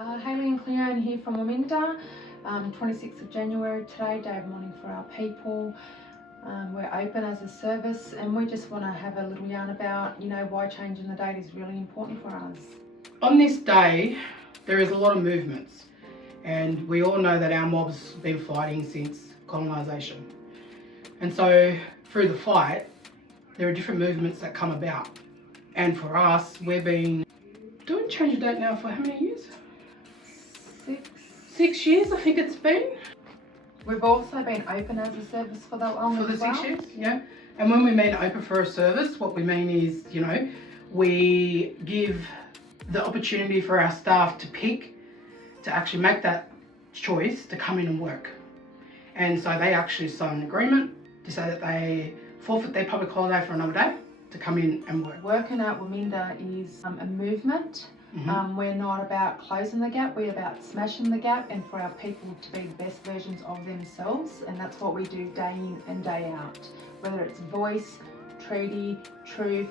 Hayley and Cleone here from Waminda. 26th of January today, day of mourning for our people. We're open as a service and we just want to have a little yarn about, why changing the date is really important for us. On this day, there is a lot of movements, and we all know that our mob's been fighting since colonisation. And so through the fight, there are different movements that come about. And for us, we've been doing change the date now for how many years? 6 years, I think it's been. We've also been open as a service for that long for the as well. 6 years, yeah. And when we mean open for a service, what we mean is, we give the opportunity for our staff to pick, to actually make that choice to come in and work. And so they actually sign an agreement to say that they forfeit their public holiday for another day to come in and work. Working at Waminda is a movement. We're not about closing the gap, we're about smashing the gap and for our people to be the best versions of themselves, and that's what we do day in and day out. Whether it's voice, treaty, truth,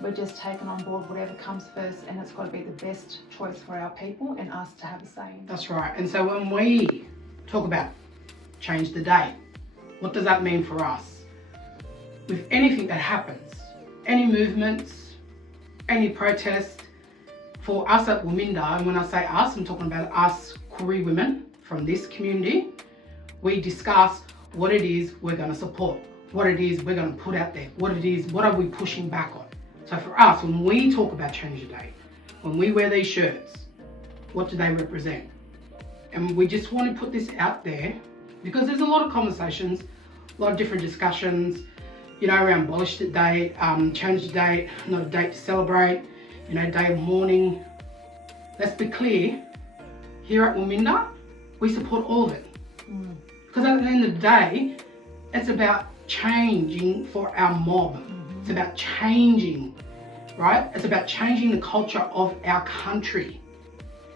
we're just taking on board whatever comes first, and it's got to be the best choice for our people and us to have a say. That's right. And so when we talk about change the date, what does that mean for us? With anything that happens, any movements, any protest, for us at Waminda, and when I say us, I'm talking about us Koori women from this community, we discuss what it is we're going to support, what it is we're going to put out there, what are we pushing back on. So for us, when we talk about change the date, when we wear these shirts, what do they represent? And we just want to put this out there because there's a lot of conversations, a lot of different discussions, around abolish the date, change the date, not a date to celebrate, day of mourning. Let's be clear, here at Waminda, we support all of it. Because at the end of the day, it's about changing for our mob. It's about changing, right? It's about changing the culture of our country.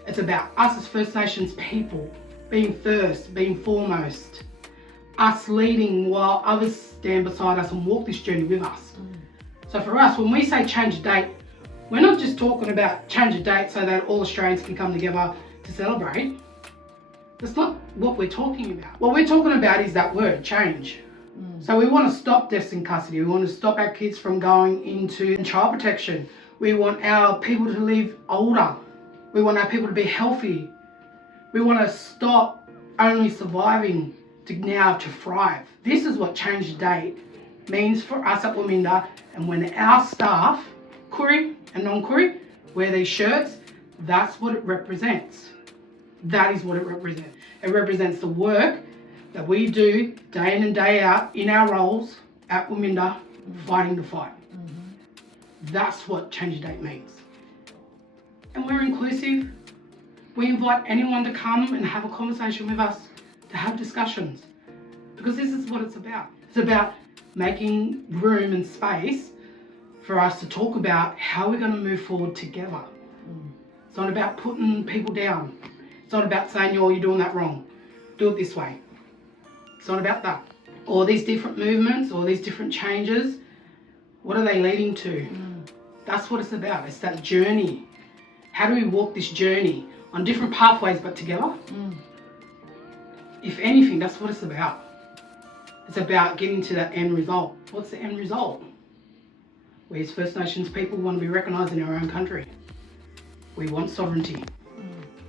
It's about us as First Nations people being first, being foremost, us leading while others stand beside us and walk this journey with us. So for us, when we say change the date, we're not just talking about change the date so that all Australians can come together to celebrate. That's not what we're talking about. What we're talking about is that word, change. So we want to stop deaths in custody. We want to stop our kids from going into child protection. We want our people to live older. We want our people to be healthy. We want to stop only surviving to now to thrive. This is what change the date means for us at Waminda. And when our staff, Koori and non-Koori, wear these shirts, that's what it represents. That is what it represents. It represents the work that we do day in and day out in our roles at Waminda, fighting the fight. That's what change the date means. And we're inclusive. We invite anyone to come and have a conversation with us, to have discussions, because this is what it's about. It's about making room and space for us to talk about how we're going to move forward together. It's not about putting people down. It's not about saying, you're doing that wrong. Do it this way. It's not about that. All these different movements, all these different changes, what are they leading to? That's what it's about. It's that journey. How do we walk this journey on different pathways but together? If anything, that's what it's about. It's about getting to that end result. What's the end result? We as First Nations people want to be recognised in our own country. We want sovereignty.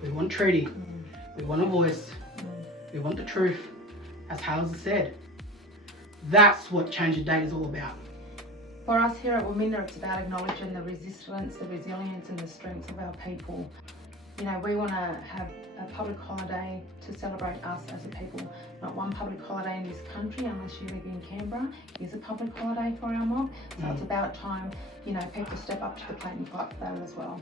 We want treaty. We want a voice. We want the truth, as Hales has said. That's what change the date is all about. For us here at Waminda, it's about acknowledging the resistance, the resilience and the strengths of our people. We want to have a public holiday to celebrate us as a people. Not one public holiday in this country, unless you live in Canberra, is a public holiday for our mob. So it's about time, people step up to the plate and fight for that as well.